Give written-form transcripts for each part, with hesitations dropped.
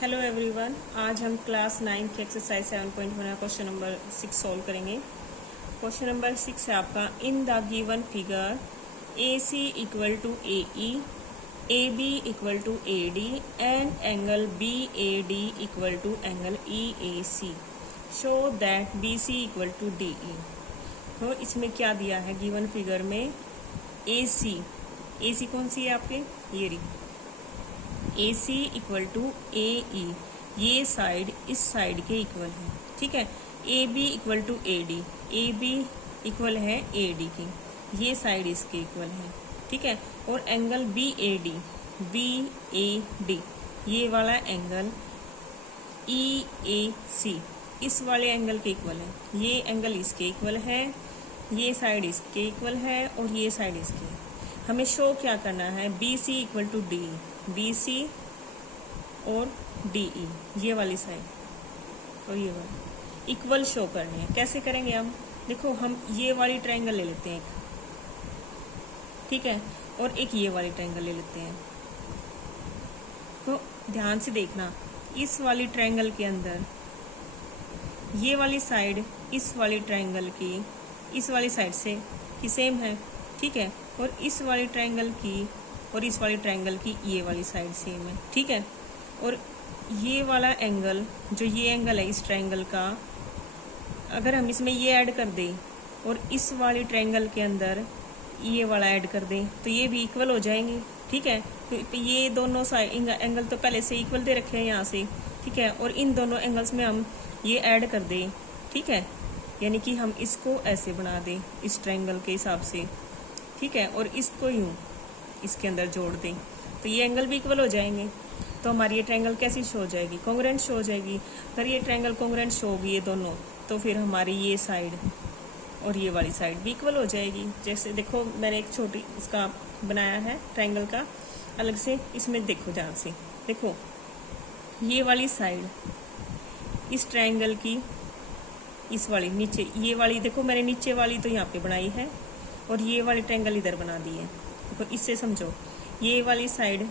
Hello everyone, आज हम class 9 की एक्सरसाइज 7.1 क्वेश्चन नंबर 6 सॉल्व करेंगे। क्वेश्चन नंबर 6 है आपका, in the given figure A C equal to A E, A B equal to A D and angle B A D equal to angle E A C, show that B C equal to D E. तो इसमें क्या दिया है given figure में, ए सी कौन सी है आपके, ये रही ए सी इक्वल टू ए ई, ये साइड इस साइड के इक्वल है, ठीक है। A B equal to A D, A B equal है ए डी की, ये साइड इसके इक्वल है, ठीक है। और एंगल बी ए डी, ये वाला एंगल ई ए सी इस वाले एंगल के इक्वल है, ये एंगल इसके इक्वल है, ये साइड इसके इक्वल है और ये साइड इसकी। हमें शो क्या करना है, B C equal to D, B C और डी ई, ये वाली साइड और ये वाली इक्वल शो करनी है। कैसे करेंगे हम, देखो हम ये वाली ट्रायंगल ले लेते हैं एक, ठीक है, और एक ये वाली ट्रायंगल ले लेते हैं। तो ध्यान से देखना, इस वाली ट्रायंगल के अंदर ये वाली साइड इस वाली ट्रायंगल की इस वाली साइड से की सेम है, ठीक है, और इस वाली ट्रायंगल की और इस वाली ट्रायंगल की ये वाली साइड सेम है, ठीक है। और ये वाला एंगल, जो ये एंगल है इस ट्रायंगल का, अगर हम इसमें ये ऐड कर दें और इस वाली ट्रायंगल के अंदर ये वाला ऐड कर दें तो ये भी इक्वल हो जाएंगे, ठीक है। तो ये दोनों साइड एंगल तो पहले से इक्वल दे रखे हैं यहाँ से, ठीक है, और इन दोनों एंगल्स में हम ये ऐड कर दें, ठीक है, यानी कि हम इसको ऐसे बना दें इस ट्रायंगल के हिसाब से, ठीक है, और इसको यूं इसके अंदर जोड़ दें तो ये एंगल भी इक्वल हो जाएंगे। तो हमारी ये ट्रायंगल कैसी शो हो जाएगी, कॉन्ग्रुएंट शो हो जाएगी। अगर ये ट्रायंगल कॉन्ग्रुएंट शो होगी ये दोनों, तो फिर हमारी ये साइड और ये वाली साइड भी इक्वल हो जाएगी। जैसे देखो मैंने एक छोटी इसका बनाया है ट्रायंगल का अलग से, इसमें देखो ध्यान से, देखो ये वाली साइड इस ट्रायंगल की इस वाली नीचे, ये वाली देखो मैंने नीचे वाली तो यहाँ पे बनाई है और ये वाली ट्रायंगल इधर बना दी है। देखो इससे समझो, ये वाली साइड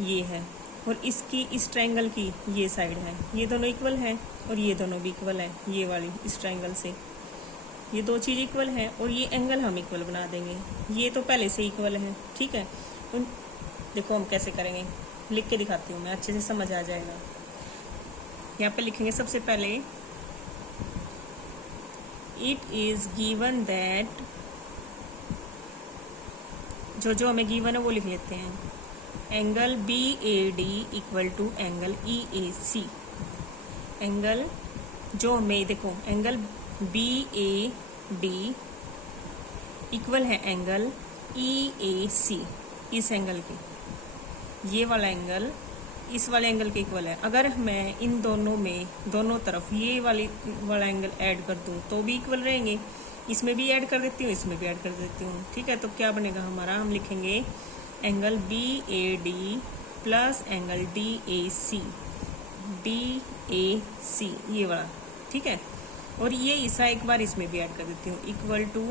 ये है और इसकी इस ट्रायंगल की ये साइड है, ये दोनों इक्वल हैं और ये दोनों भी इक्वल है, ये वाली इस ट्रायंगल से ये दो चीज़ इक्वल है और ये एंगल हम इक्वल बना देंगे, ये तो पहले से इक्वल है, ठीक है। तो देखो हम कैसे करेंगे, लिख के दिखाती हूँ मैं, अच्छे से समझ आ जाएगा। यहाँ पे लिखेंगे सबसे पहले, इट इज गिवन दैट, जो हमें गिवन है वो लिख लेते हैं, angle B A D equal to angle E A C. Angle जो हमें देखो, angle B A D equal है एंगल ई ए सी, इस एंगल के, ये वाला एंगल इस वाले एंगल के इक्वल है। अगर मैं इन दोनों में दोनों तरफ ये वाला एंगल ऐड कर दूं तो भी इक्वल रहेंगे, इसमें भी ऐड कर देती हूँ इसमें भी ऐड कर देती हूँ, ठीक है। तो क्या बनेगा हमारा, हम लिखेंगे angle B A D plus angle D A C, ये वाला, ठीक है। और ये हिस्सा एक बार इसमें भी ऐड कर देती हूँ, equal to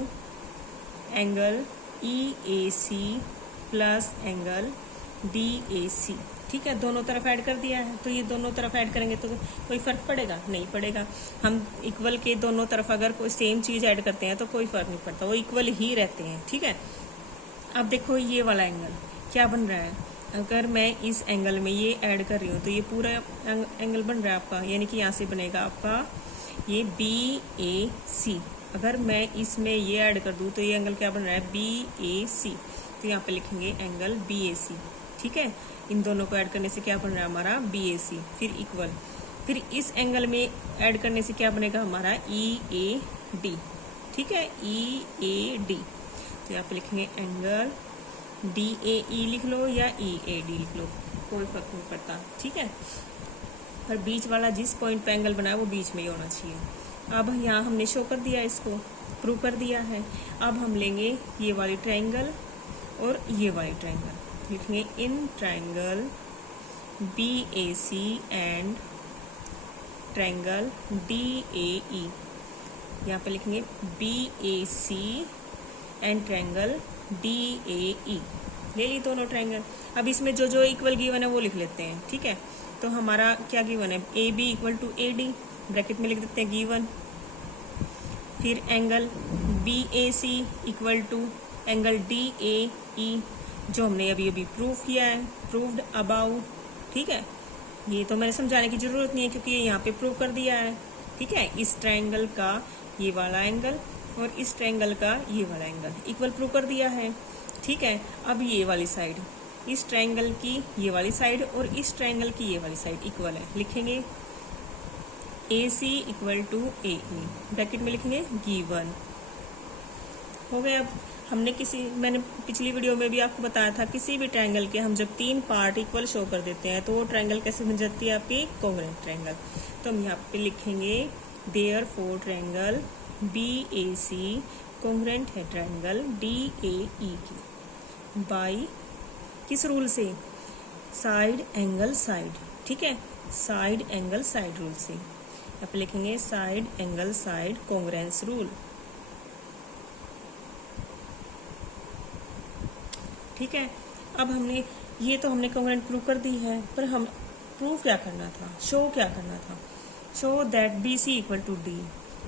angle E A C plus angle D A C, ठीक है। दोनों तरफ ऐड कर दिया है, तो ये दोनों तरफ ऐड करेंगे तो कोई फर्क पड़ेगा, नहीं पड़ेगा। हम इक्वल के दोनों तरफ अगर कोई सेम चीज़ ऐड करते हैं तो कोई फर्क नहीं पड़ता, वो इक्वल ही रहते हैं, ठीक है। अब देखो ये वाला एंगल क्या बन रहा है, अगर मैं इस एंगल में ये ऐड कर रही हूँ तो ये पूरा एंगल बन रहा है आपका, यानी कि यहाँ से बनेगा आपका ये बी ए सी। अगर मैं इसमें ये ऐड कर दूँ तो ये एंगल क्या बन रहा है, बी ए सी। तो यहाँ पे लिखेंगे एंगल बी ए सी, ठीक है। इन दोनों को ऐड करने से क्या बन रहा है हमारा, बी ए सी, फिर इक्वल। फिर इस एंगल में ऐड करने से क्या बनेगा हमारा, ई ए डी, ठीक है, ई ए डी। तो यहाँ पे लिखेंगे एंगल डी ए ई लिख लो या ई ए डी लिख लो, कोई फर्क नहीं पड़ता, ठीक है। पर बीच वाला जिस पॉइंट पे एंगल बनाया वो बीच में ही होना चाहिए। अब यहाँ हमने शो कर दिया, इसको प्रूव कर दिया है। अब हम लेंगे ये वाली ट्रायंगल और ये वाली ट्रायंगल, लिखेंगे इन triangle B A C and triangle D A E. यहाँ पे लिखेंगे B A C and triangle D A E, ले ली दोनों ट्रायंगल। अब इसमें जो जो इक्वल गिवन है वो लिख लेते हैं, ठीक है। तो हमारा क्या गिवन है, A B equal to A D, bracket में लिख देते हैं गिवन। फिर angle B A C equal to angle D A E, जो हमने अभी अभी प्रूव किया है, प्रूव्ड अबाउट। ठीक है, ये तो मैंने समझाने की जरूरत नहीं है क्योंकि ये यहाँ पे प्रूव कर दिया है। ठीक है, इस ट्रायंगल का ये वाला एंगल और इस ट्रायंगल का ये वाला एंगल इक्वल प्रूव कर दिया है। ठीक है, अब ये वाली साइड, इस ट्रायंगल की ये वाली साइड और इस ट्रायंगल की ये वाली साइड इक्वल है, लिखेंगे A C equal to A E, bracket में लिखेंगे गिवन। हो गया। अब हमने मैंने पिछली वीडियो में भी आपको बताया था, किसी भी ट्रायंगल के हम जब 3 पार्ट इक्वल शो कर देते हैं तो वो ट्रायंगल कैसे बन जाती है आपकी, कोवेलेंट ट्रायंगल। तो हम यहाँ पे लिखेंगे therefore triangle B A C covalent है ट्रायंगल डी ए ई की, बाई किस रूल से, साइड एंगल साइड। ठीक है, साइड एंगल साइड रूल से। यहाँ पे लिखेंगे side angle side congruence rule. ठीक है, अब हमने ये तो हमने कॉन्ग्रुएंट प्रूव कर दी है, पर हम प्रूव क्या करना था, शो क्या करना था, show that B C equal to D,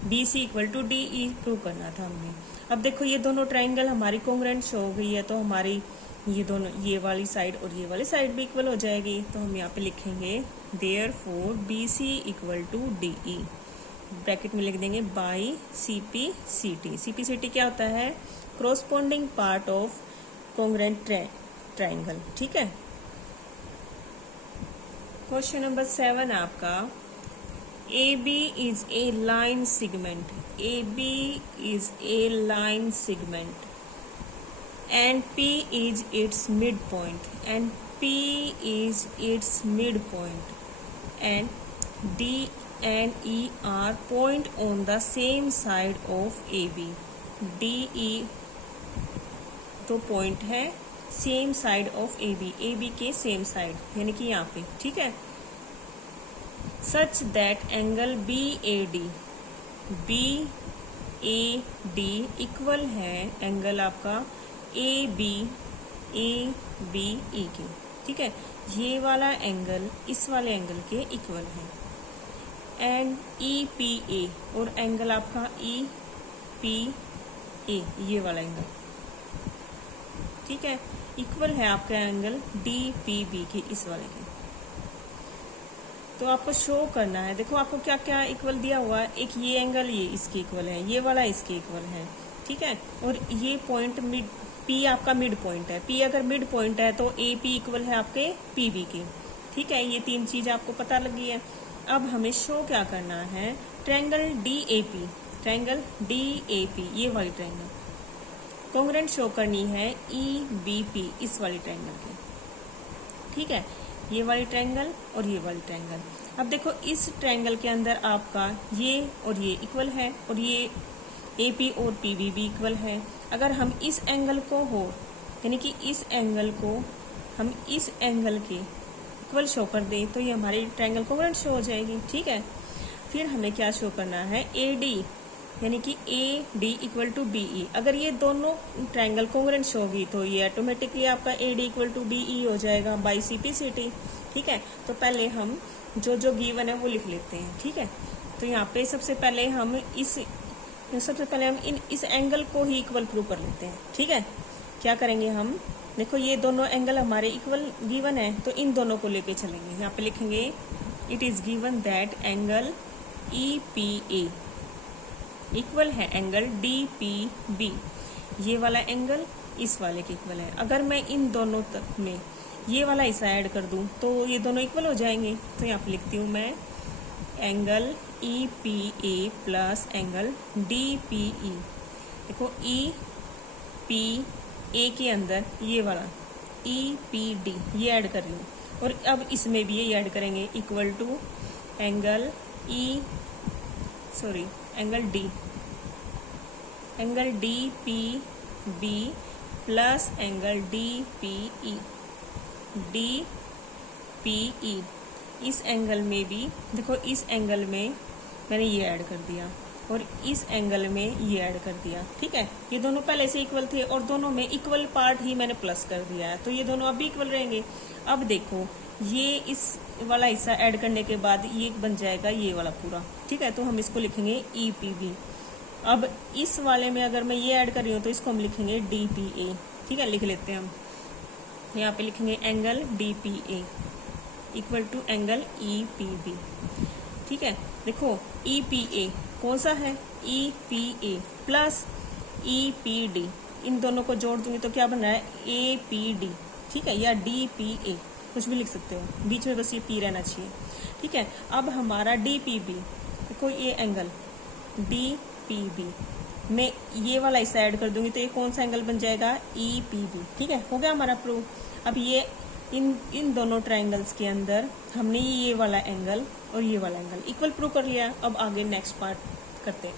B C equal to D E prove करना था हमने। अब देखो ये दोनों ट्राइंगल हमारी कॉन्ग्रुएंट शो हो गई है, तो हमारी ये दोनों, ये वाली साइड और ये वाली साइड भी इक्वल हो जाएगी। तो हम यहाँ पे लिखेंगे therefore B C equal to D E, bracket में लिख देंगे by C P C T. C P C T क्या होता है, corresponding part of congruent triangle. ठीक है, क्वेश्चन नंबर 7 आपका, A B is a line segment, A B is a line segment and P is its midpoint, and P is its midpoint, and D and E are point on the same side of AB. D E तो point है same side of AB, AB के same side यानी कि यहाँ पे। ठीक है, such that angle BAD, BAD equal है एंगल आपका ए बी ई की। ठीक है, ये वाला एंगल इस वाले एंगल के इक्वल है। एंड ई पी ए, और एंगल आपका ई पी ए, ये वाला एंगल, ठीक है, इक्वल है आपका एंगल डी पी बी की, इस वाले के। तो आपको शो करना है, देखो आपको क्या क्या इक्वल दिया हुआ है, एक ये एंगल ये इसके इक्वल है, ये वाला इसके इक्वल है। ठीक है, और ये पॉइंट मिड, पी आपका मिड पॉइंट है, पी अगर मिड पॉइंट है तो ए पी इक्वल है आपके पी बी के। ठीक है, ये 3 चीज आपको पता लगी है। अब हमें शो क्या करना है, triangle D A P, triangle D A P, ये वाली ट्रायंगल कॉन्ग्रुएंट शो करनी है ई बी पी, इस वाली ट्रायंगल के। ठीक है, ये वाली ट्रायंगल और ये वाली ट्रायंगल। अब देखो इस ट्रायंगल के अंदर आपका ये और ये इक्वल है, और ये ए पी और पी बी भी इक्वल है। अगर हम इस एंगल को हो, यानी कि इस एंगल को हम इस एंगल के इक्वल शो कर दें तो ये हमारी ट्रायंगल कॉन्ग्रुएंट शो हो जाएगी। ठीक है, फिर हमें क्या शो करना है, ए डी यानी कि A D equal to B E. अगर ये दोनों ट्रायंगल कॉन्ग्रुएंट शो होगी तो ये ऑटोमेटिकली आपका A D equal to B E हो जाएगा by C P C T. ठीक है, तो पहले हम जो जो गिवन है वो लिख लेते हैं। ठीक है, तो यहाँ पे सबसे पहले हम इस एंगल को ही इक्वल प्रूव कर लेते हैं। ठीक है, क्या करेंगे हम, देखो ये दोनों एंगल हमारे इक्वल गिवन है, तो इन दोनों को लेके चलेंगे। यहाँ पे लिखेंगे it is given that angle E P A equal है एंगल डी पी बी, ये वाला एंगल इस वाले के इक्वल है। अगर मैं इन दोनों तक में ये वाला हिस्सा ऐड कर दूं तो ये दोनों इक्वल हो जाएंगे। तो यहाँ पे लिखती हूँ मैं angle E P A plus angle D P E. देखो ई पी ए के अंदर ये वाला ई पी डी ये ऐड कर लूँ, और अब इसमें भी ये ऐड करेंगे equal to angle angle D P B plus angle D P E. इस एंगल में भी देखो, इस एंगल में मैंने ये ऐड कर दिया और इस एंगल में ये ऐड कर दिया। ठीक है, ये दोनों पहले से इक्वल थे और दोनों में इक्वल पार्ट ही मैंने प्लस कर दिया है, तो ये दोनों अब भी इक्वल रहेंगे। अब देखो ये इस वाला हिस्सा ऐड करने के बाद ये बन जाएगा ये वाला पूरा, ठीक है। तो हम इसको लिखेंगे EPB। अब इस वाले में अगर मैं ये ऐड कर रही हूँ तो इसको हम लिखेंगे DPA, ठीक है। लिख लेते हैं हम, यहाँ पे लिखेंगे angle DPA equal to angle EPB, ठीक है। देखो EPA कौन सा है, EPA प्लस EPD, इन दोनों को जोड़ दूंगी तो क्या बन रहा है APD, ठीक है, या DPA, कुछ भी लिख सकते हो, बीच में बस ये P रहना चाहिए, ठीक है। अब हमारा DPB, देखो ये एंगल DPB में ये वाला हिस्सा ऐड कर दूंगी तो ये कौन सा एंगल बन जाएगा EPB, ठीक है। हो गया हमारा प्रूव। अब ये इन दोनों ट्राइंगल्स के अंदर हमने ये वाला एंगल और ये वाला एंगल इक्वल प्रूव कर लिया। अब आगे नेक्स्ट पार्ट करते हैं।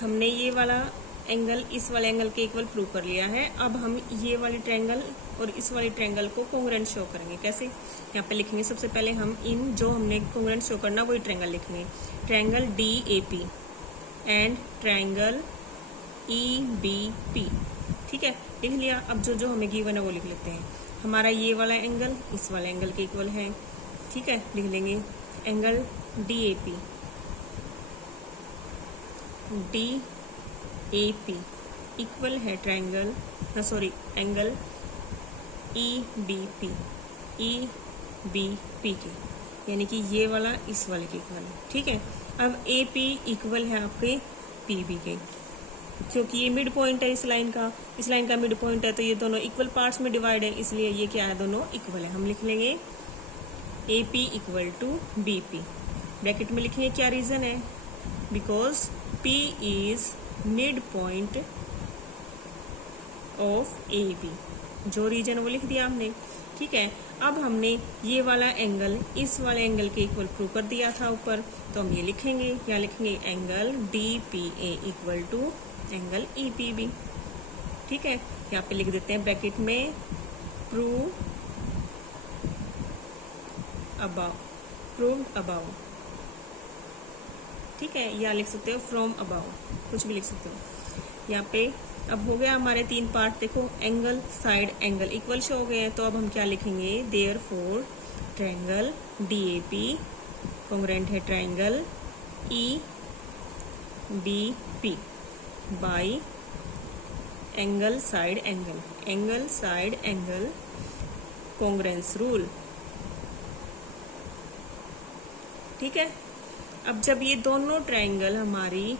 हमने ये वाला एंगल इस वाले एंगल के इक्वल प्रूव कर लिया है। अब हम ये वाली ट्रायंगल और इस वाली ट्रायंगल को कोंग्रुएंट शो करेंगे। कैसे, यहाँ पे लिखेंगे सबसे पहले हम इन जो हमने कोंग्रुएंट शो करना वही ट्रायंगल लिखेंगे, triangle DAP and triangle EBP, ठीक है, लिख लिया। अब जो जो हमें गिवन है वो लिख लेते हैं। हमारा ये वाला एंगल इस वाले एंगल के इक्वल है, ठीक है, लिख लेंगे एंगल DAP इक्वल है ट्रायंगल एंगल EBP के, यानी कि ये वाला इस वाले के इक्वल है, ठीक है। अब AP इक्वल है आपके PB के, क्योंकि ये मिड पॉइंट है इस लाइन का मिड पॉइंट है, तो ये दोनों इक्वल पार्ट्स में डिवाइड है, इसलिए ये क्या है, दोनों इक्वल है। हम लिख लेंगे AP equal to BP, bracket में लिखेंगे, क्या रीजन है, because P is mid point of AB, जो रीजन वो लिख दिया हमने, ठीक है। अब हमने ये वाला एंगल इस वाले एंगल के इक्वल प्रूव कर दिया था ऊपर, तो हम ये लिखेंगे, क्या लिखेंगे, angle DPA equal to angle EPB, ठीक है। यहाँ पे लिख देते हैं ब्रैकेट में प्रूव्ड अबाउ, ठीक है, या लिख सकते हो फ्रॉम अबाउ, कुछ भी लिख सकते हो। यहाँ पे अब हो गया हमारे 3 पार्ट, देखो angle side angle equal show हो गए हैं, तो अब हम क्या लिखेंगे, देयरफॉर ट्रायंगल DAP कोंग्रुएंट है triangle EBP by angle side angle congruence rule, ठीक है। अब जब ये दोनों ट्रायंगल हमारी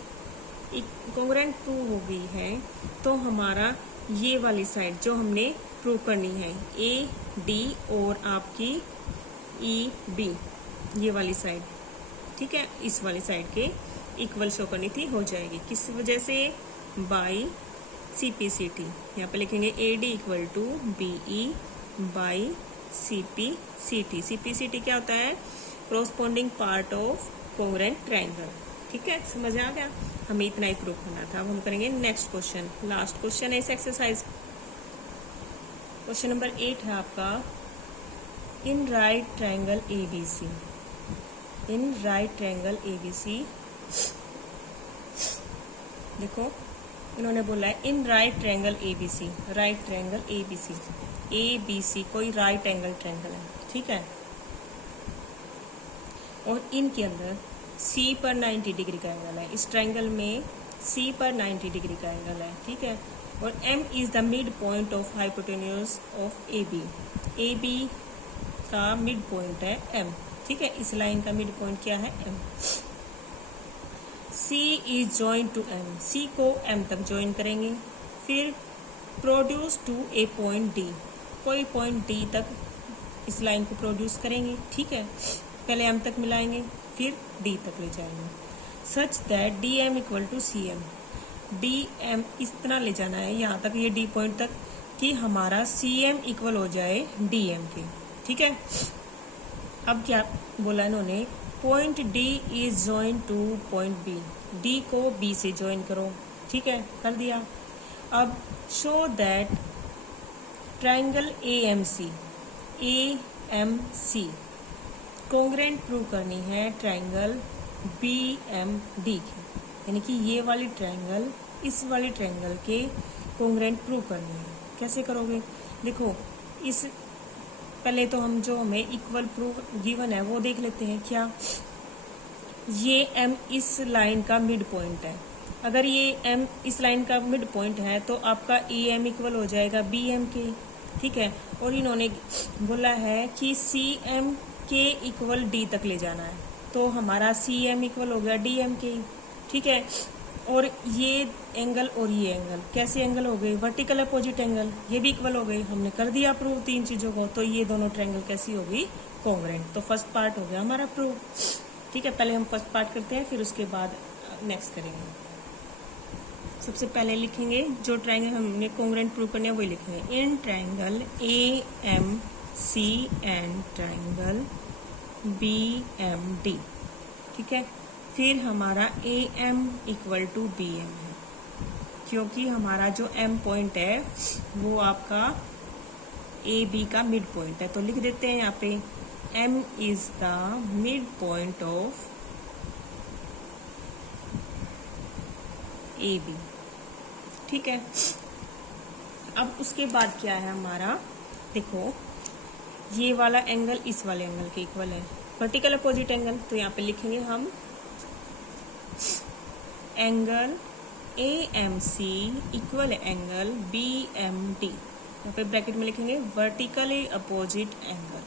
कोंग्रुएंट प्रूव हो गई है, तो हमारा ये वाली साइड जो हमने प्रूव करनी है AD और आपकी EB, ये वाली साइड, ठीक है, इस वाली साइड के इक्वल शो करनी थी, हो जाएगी। किस वजह से, बाई CPCT, यहाँ पे लिखेंगे AD equal to BE by CPCT क्या होता है, corresponding part of congruent triangle, ठीक है, समझ आ गया। हमें इतना ही प्रूव करना था। अब हम करेंगे नेक्स्ट क्वेश्चन, लास्ट क्वेश्चन है इस एक्सरसाइज। क्वेश्चन नंबर 8 है आपका, इन राइट ट्रायंगल ABC, देखो इन्होंने बोला है इन राइट ट्रायंगल ABC कोई राइट एंगल ट्रायंगल है, ठीक है, और इनके अंदर C पर 90 डिग्री का एंगल है, इस ट्रायंगल में C पर 90 डिग्री का एंगल है, ठीक है, और M is the mid point of hypotenuse of AB का मिड पॉइंट है M, ठीक है, इस लाइन का मिड पॉइंट क्या है, M। C is join to M, C को M तक ज्वाइन करेंगे, फिर produce to a point D, कोई पॉइंट D तक इस लाइन को प्रोड्यूस करेंगे, ठीक है, पहले M तक मिलाएंगे फिर D तक ले जाएंगे, such that DM equal to CM, DM इस तरह ले जाना है यहाँ तक, ये D पॉइंट तक, कि हमारा CM इक्वल हो जाए DM के, ठीक है। अब क्या बोला इन्होंने, point D is join to point B, D को B से ज्वाइन करो, ठीक है, कर दिया। अब show that triangle AMC congruent prove करनी है ट्रायंगल BMD की, यानी कि ये वाली ट्रायंगल इस वाली ट्रायंगल के कोंग्रुएंट प्रूव करनी है। कैसे करोगे, देखो इस पहले तो हम जो हमें इक्वल प्रूफ गिवन है वो देख लेते हैं। क्या ये m इस लाइन का मिड पॉइंट है। अगर ये m इस लाइन का मिड पॉइंट है तो आपका ए एम इक्वल हो जाएगा बी एम के, ठीक है। और इन्होंने बोला है कि सी एम के इक्वल डी तक ले जाना है, तो हमारा सी एम इक्वल हो गया डी एम के, ठीक है। और ये एंगल और ये एंगल कैसे एंगल हो गए, वर्टिकल अपोजिट एंगल, ये भी इक्वल हो गए। हमने कर दिया प्रूव तीन चीजों को, तो ये दोनों ट्रायंगल कैसी होगी, कॉन्ग्रुएंट। तो फर्स्ट पार्ट हो गया हमारा प्रूव, ठीक है। पहले हम फर्स्ट पार्ट करते हैं, फिर उसके बाद नेक्स्ट करेंगे। सबसे पहले लिखेंगे जो ट्रायंगल हमने कॉन्ग्रुएंट प्रूव करने हैं वही लिखेंगे। इन triangle A M C and triangle B M D, ठीक है। फिर हमारा A M equal to B M है, क्योंकि हमारा जो एम पॉइंट है वो आपका ए बी का मिड पॉइंट है। तो लिख देते हैं यहाँ पे M is the mid point of A B, ठीक है। अब उसके बाद क्या है हमारा, देखो ये वाला एंगल इस वाले एंगल के इक्वल है, वर्टिकल अपोजिट एंगल। तो यहाँ पे लिखेंगे हम angle A M C equal angle B M D, यहाँ पे ब्रैकेट में लिखेंगे वर्टिकली अपोजिट एंगल,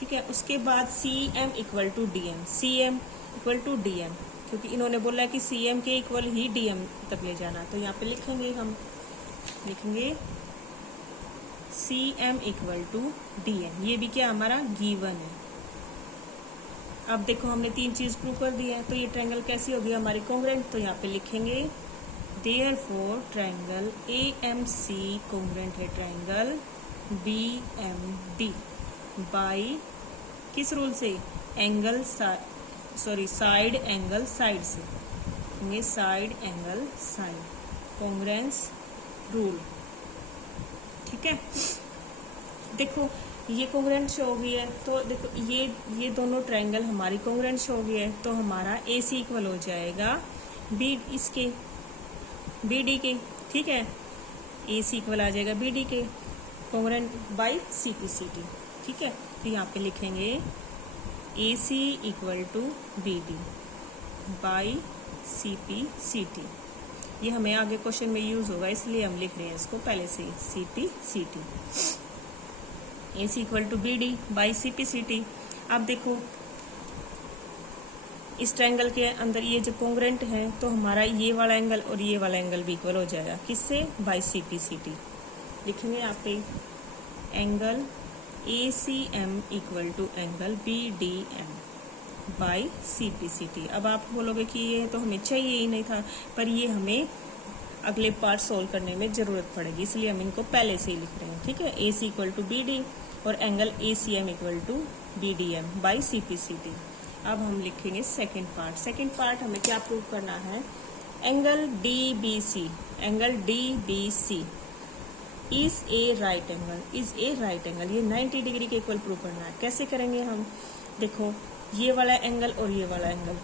ठीक है। उसके बाद C M equal to D M, C M equal to D M, क्योंकि इन्होंने बोला है कि सी एम के इक्वल ही डी एम तक ले जाना। तो यहाँ पे लिखेंगे हम, लिखेंगे C M equal to D M, ये भी क्या हमारा गिवन है। अब देखो हमने तीन चीज प्रूव कर दी है, तो ये ट्रायंगल कैसी होगी हमारी कॉन्ग्रुएंट। तो यहाँ पे लिखेंगे therefore triangle A M C congruent है triangle B M D by किस रूल से, एंगल साइड एंगल साइड से, side angle side, congruence rule, ठीक है। देखो ये कॉन्ग्रुएंट शो हो गई है, तो देखो ये दोनों ट्रायंगल हमारी कॉन्ग्रुएंट शो हो गई है। तो हमारा ए सी इक्वल हो जाएगा बी इसके बी डी के, ठीक है। ए सी इक्वल आ जाएगा बी डी के, congruent by C P C T, ठीक है। तो यहाँ पे लिखेंगे A C equal to B D by C P C. T हमें आगे क्वेश्चन में यूज होगा, इसलिए हम लिख रहे हैं इसको पहले से C P C T. A C equal to B D by C P C T. अब देखो इस ट्रायंगल के अंदर ये जो कॉन्ग्रुएंट है, तो हमारा ये वाला एंगल और ये वाला एंगल भी इक्वल हो जाएगा, किससे, by C P C T. लिखेंगे यहाँ पे angle A C M equal to angle B D M by C P C T. अब आप बोलोगे कि ये तो हमें चाहिए ही नहीं था, पर ये हमें अगले पार्ट सोल्व करने में जरूरत पड़ेगी, इसलिए हम इनको पहले से ही लिख रहे हैं, ठीक है। A C equal to B D और angle A C M equal to B D M by C P C T. अब हम लिखेंगे सेकेंड पार्ट। सेकेंड पार्ट हमें क्या प्रूव करना है, angle D B C, angle D B C is a right angle, is a right angle, ये 90 degree के equal prove करना है। कैसे करेंगे हम, देखो ये वाला एंगल और ये वाला एंगल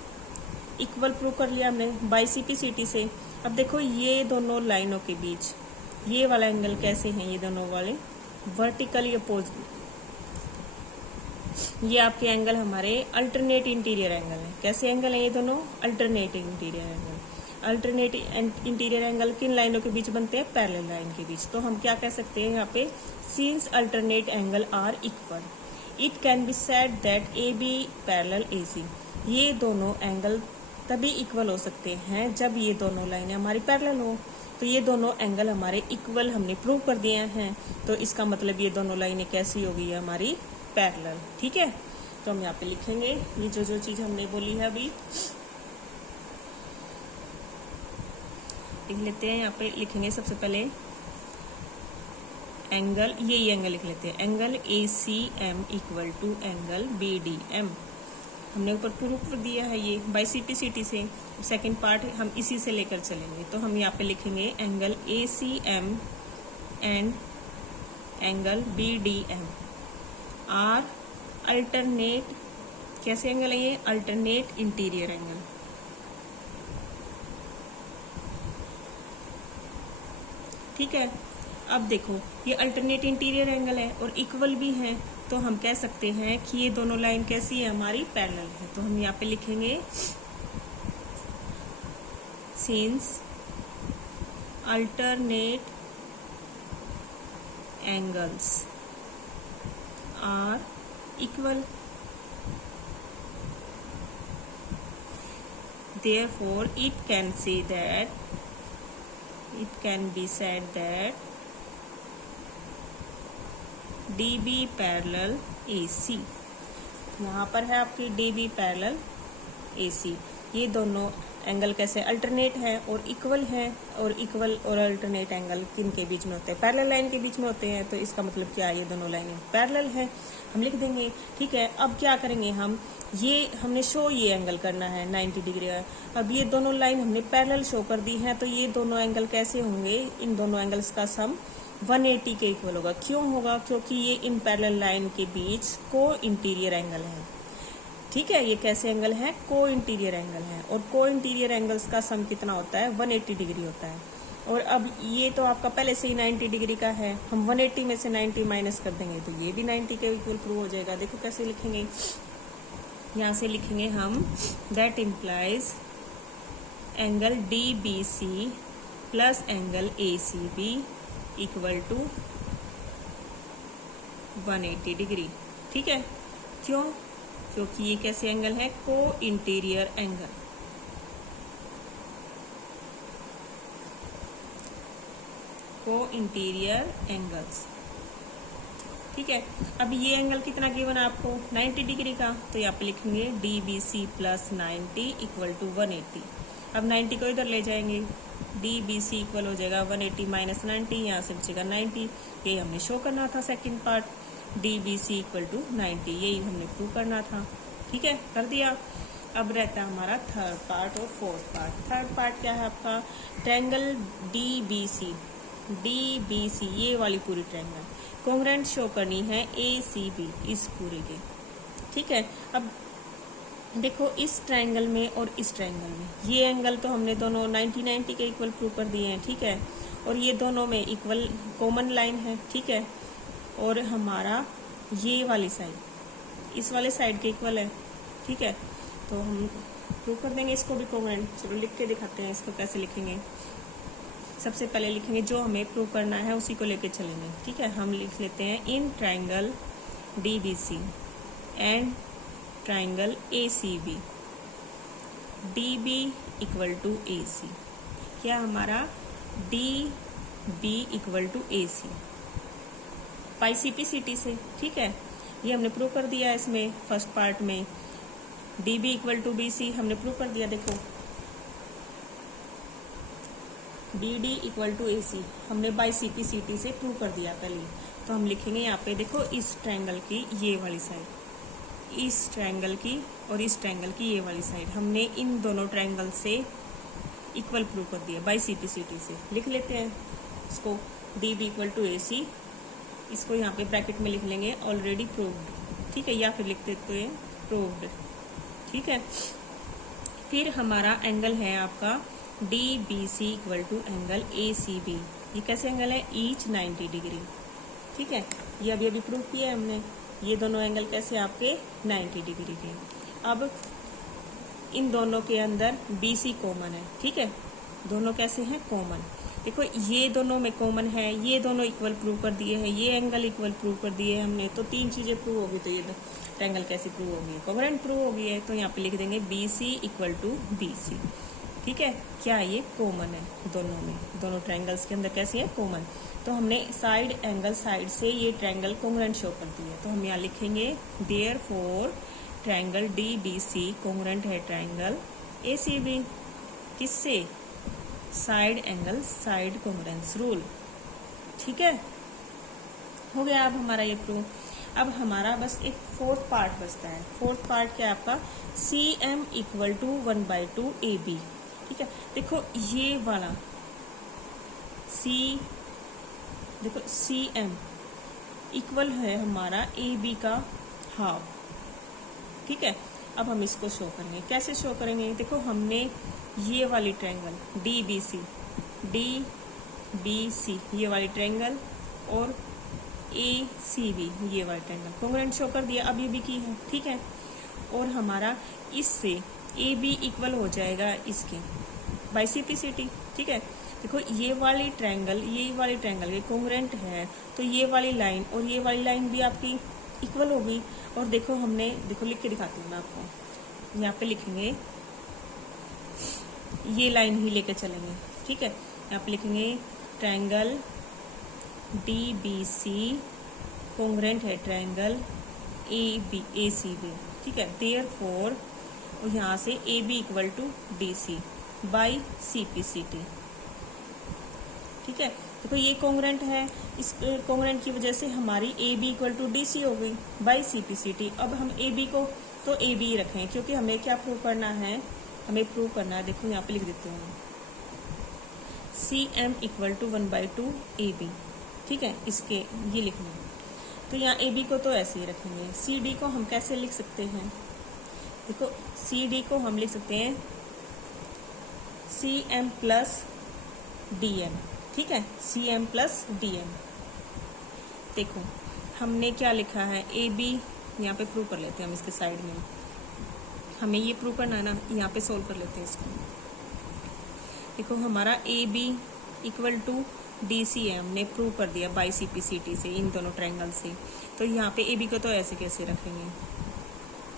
इक्वल प्रूव कर लिया हमने by C P C T से। अब देखो ये दोनों लाइनों के बीच ये वाला एंगल कैसे हैं, ये दोनों वाले वर्टिकली अपोजिट, ये आपके एंगल हमारे अल्टरनेट इंटीरियर एंगल है। कैसे एंगल है ये दोनों, alternate interior angle. Alternate interior angle किन लाइनों के बीच बनते हैं, पैरेलल लाइन के बीच। तो हम क्या कह सकते हैं यहाँ पे, since alternate angle are equal it can be said that A B parallel A C. ये दोनों एंगल तभी इक्वल हो सकते हैं जब ये दोनों लाइनें हमारी पैरेलल हो। तो ये दोनों एंगल हमारे इक्वल हमने प्रूव कर दिए हैं, तो इसका मतलब ये दोनों लाइनें कैसी हो गई है हमारी, पैरेलल, ठीक है। तो हम यहाँ पे लिखेंगे ये जो चीज हमने बोली है अभी लिख लेते हैं। यहाँ पे लिखेंगे सबसे पहले एंगल, ये एंगल लिख लेते हैं, angle A C M equal to angle B D M. हमने ऊपर प्रूफ कर दिया है ये by C P C T से। सेकेंड पार्ट हम इसी से लेकर चलेंगे। तो हम यहाँ पे लिखेंगे angle A C M and angle B D M are alternate, कैसे एंगल है ये, अल्टरनेट इंटीरियर एंगल, ठीक है। अब देखो ये अल्टरनेट इंटीरियर एंगल है और इक्वल भी है, तो हम कह सकते हैं कि ये दोनों लाइन कैसी है, हमारी पैरेलल है। तो हम यहाँ पे लिखेंगे since alternate angles are equal, therefore it can be said that DB parallel AC। यहाँ पर है आपकी DB पैरेलल AC। ये दोनों एंगल कैसे अल्टरनेट है और इक्वल है, और इक्वल और अल्टरनेट एंगल किन के बीच में होते हैं, पैरेलल लाइन के बीच में होते हैं। तो इसका मतलब क्या है, ये दोनों लाइनें पैरेलल है, हम लिख देंगे। ठीक है, अब क्या करेंगे हम, ये हमने शो ये एंगल करना है 90 डिग्री है। अब ये दोनों लाइन हमने पैरेलल शो कर दी है, तो ये दोनों एंगल कैसे होंगे, इन दोनों एंगल्स का सम 180 के इक्वल होगा। क्यों होगा, क्योंकि ये इन पैरेलल लाइन के बीच को इंटीरियर एंगल है। ठीक है, ये कैसे एंगल है, को इंटीरियर एंगल है, और को इंटीरियर एंगल्स का सम कितना होता है, 180 डिग्री होता है। और अब ये तो आपका पहले से ही 90 डिग्री का है, हम 180 में से 90 माइनस कर देंगे तो ये भी 90 के इक्वल प्रूव हो जाएगा। देखो कैसे लिखेंगे, यहाँ से लिखेंगे हम that implies angle DBC plus angle ACB equal to 180 degree. ठीक है, क्यों, क्योंकि ये कैसे एंगल है, co interior angle. Co interior angles. ठीक है, अब ये एंगल कितना गिवन है आपको, 90 डिग्री का, तो यहाँ पे लिखेंगे DBC प्लस 90 इक्वल टू 180। अब 90 को इधर ले जाएंगे, DBC इक्वल हो जाएगा 180 माइनस 90, यहाँ से बचेगा 90। ये हमने शो करना था second part, DBC equal to 90, यही हमने प्रूव करना था। ठीक है, कर दिया। अब रहता है हमारा थर्ड पार्ट और फोर्थ पार्ट। थर्ड पार्ट क्या है आपका, ट्रायंगल DBC ये वाली पूरी ट्रायंगल कॉन्ग्रुएंट शो करनी है ACB इस पूरे के। ठीक है, अब देखो इस ट्रायंगल में और इस ट्रायंगल में ये एंगल तो हमने दोनों 90 के इक्वल प्रूव कर दिए हैं। ठीक है, और ये दोनों में इक्वल कॉमन लाइन है। ठीक है, और हमारा ये वाली साइड इस वाले साइड के इक्वल है। ठीक है, तो हम प्रूव कर देंगे इसको भी कॉन्ग्रुएंट। चलो लिख के दिखाते हैं इसको कैसे लिखेंगे। सबसे पहले लिखेंगे जो हमें प्रूव करना है उसी को लेके चलेंगे। ठीक है, हम लिख लेते हैं in triangle DBC and triangle ACB DB equal to AC। क्या हमारा DB equal to AC by CP/CT से। ठीक है, ये हमने प्रूव कर दिया इसमें फर्स्ट पार्ट में। DB इक्वल टू BC हमने प्रूव कर दिया। देखो DD इक्वल टू AC हमने बाई CP/CT से प्रूव कर दिया पहले। तो हम लिखेंगे यहाँ पे देखो इस ट्रायंगल की ये वाली साइड, इस ट्रायंगल की और इस ट्रायंगल की ये वाली साइड हमने इन दोनों ट्रायंगल से इक्वल प्रूव कर दिया बाई CP/CT से। लिख लेते हैं इसको DB इक्वल टू AC, इसको यहाँ पे ब्रैकेट में लिख लेंगे ऑलरेडी प्रूव्ड। ठीक है, या फिर लिख देते हैं प्रूव्ड। ठीक है, फिर हमारा एंगल है आपका DBC equal to angle ACB। ये कैसे एंगल है, ईच 90 डिग्री। ठीक है, ये अभी प्रूव किया है हमने। ये दोनों एंगल कैसे आपके 90 डिग्री के। अब इन दोनों के अंदर BC कॉमन है। ठीक है, दोनों कैसे हैं, कॉमन। देखो ये दोनों में कॉमन है, ये दोनों इक्वल प्रूव कर दिए हैं, ये एंगल इक्वल प्रूव कर दिए हैं हमने। तो तीन चीजें प्रूव होगी, तो ये ट्रायंगल कैसे प्रूव होगी, कॉन्ग्रुएंट प्रूव होगी है। तो यहाँ पे लिख देंगे BC इक्वल टू BC। ठीक है, क्या ये कॉमन है दोनों में, दोनों ट्रायंगल्स के अंदर कैसी है, कॉमन। तो हमने साइड एंगल साइड से ये ट्रायंगल कॉन्ग्रुएंट शो कर दिया। तो हम यहाँ लिखेंगे देयरफॉर ट्रायंगल DBC कॉन्ग्रुएंट है ट्रायंगल ACB। किससे, side angle side congruence rule. ठीक है, हो गया अब हमारा ये प्रूव। अब हमारा बस एक फोर्थ पार्ट बचता है। फोर्थ पार्ट क्या है आपका, CM इक्वल टू 1/2 AB। ठीक है, देखो ये वाला देखो CM इक्वल है हमारा AB का हाफ। ठीक है, अब हम इसको शो करेंगे। कैसे शो करेंगे, देखो हमने ये वाली ट्रायंगल DBC ये वाली ट्रायंगल और ए सी बी, ये वाला ट्रायंगल कॉन्ग्रुएंट शो कर दिया, अब ये भी की है, ठीक है। और हमारा इससे ए बी इक्वल हो जाएगा इसके by C P C T, ठीक है। देखो ये वाली ट्रायंगल के कॉन्ग्रुएंट है, तो ये वाली लाइन और ये वाली लाइन भी आपकी इक्वल हो गई। और देखो हमने, देखो लिख के दिखाती हूँ मैं आपको, यहाँ पे लिखेंगे, ये लाइन ही लेके चलेंगे, ठीक है। यहाँ पे लिखेंगे triangle D B C congruent है ट्रायंगल ए सी बी, ठीक है। देयरफॉर और यहाँ से A B equal to D C by C P C T, ठीक है। देखो ये कॉन्ग्रुएंट है, इस कॉन्ग्रुएंट की वजह से हमारी A B equal to D C हो गई by C P C T. अब हम ए बी को तो ए बी रखें, क्योंकि हमें क्या प्रूव करना है, हमें प्रूव करना है, देखो यहाँ पे लिख देते हैं C M equal to 1/2 A B, ठीक है। इसके ये लिखना है, तो यहाँ ए बी को तो ऐसे ही रखेंगे। सी डी को हम कैसे लिख सकते हैं, देखो सी डी को हम लिख सकते हैं C M plus D M, ठीक है, C M plus D M. देखो हमने क्या लिखा है, ए बी यहाँ पे प्रूव कर लेते हैं हम इसके साइड में, हमें ये प्रूव करना है ना, यहाँ पे सोल्व कर लेते हैं इसको। देखो हमारा A B equal to D C M ने प्रूव कर दिया by C P C T से, इन दोनों ट्रायंगल से। तो यहाँ पे ए बी को तो ऐसे कैसे रखेंगे,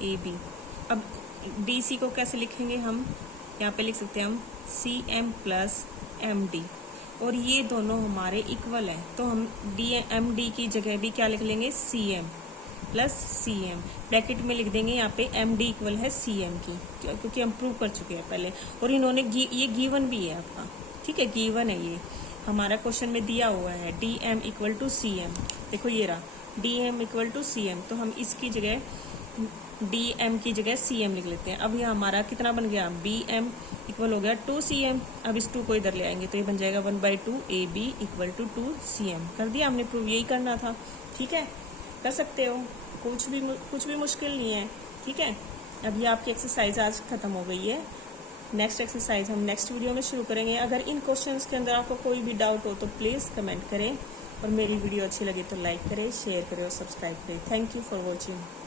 ए बी। अब डी सी को कैसे लिखेंगे हम, यहाँ पे लिख सकते हैं हम C M plus M D, और ये दोनों हमारे इक्वल है, तो हम डी एम डी की जगह भी क्या लिख लेंगे, C M plus C M, bracket में लिख देंगे यहाँ पे एम डी इक्वल है सी एम की, क्योंकि हम प्रूव कर चुके हैं पहले। और इन्होंने ये गिवन भी है आपका, ठीक है, गिवन है, ये हमारा क्वेश्चन में दिया हुआ है D M equal to C M. देखो ये रहा D M equal to C M, तो हम इसकी जगह डी एम की जगह सी एम लिख लेते हैं। अब यहाँ हमारा कितना बन गया, बी एम इक्वल हो गया 2 सी एम। अब इस 2 को इधर ले आएंगे तो ये बन जाएगा 1/2 A B equal to 2 C M. कर दिया हमने प्रूव, यही करना था, ठीक है, कर सकते हो, कुछ भी मुश्किल नहीं है, ठीक है। अब ये आपकी एक्सरसाइज आज खत्म हो गई है। नेक्स्ट एक्सरसाइज हम नेक्स्ट वीडियो में शुरू करेंगे। अगर इन क्वेश्चंस के अंदर आपको कोई भी डाउट हो तो प्लीज़ कमेंट करें, और मेरी वीडियो अच्छी लगे तो लाइक करें, शेयर करें और सब्सक्राइब करें। Thank you for watching.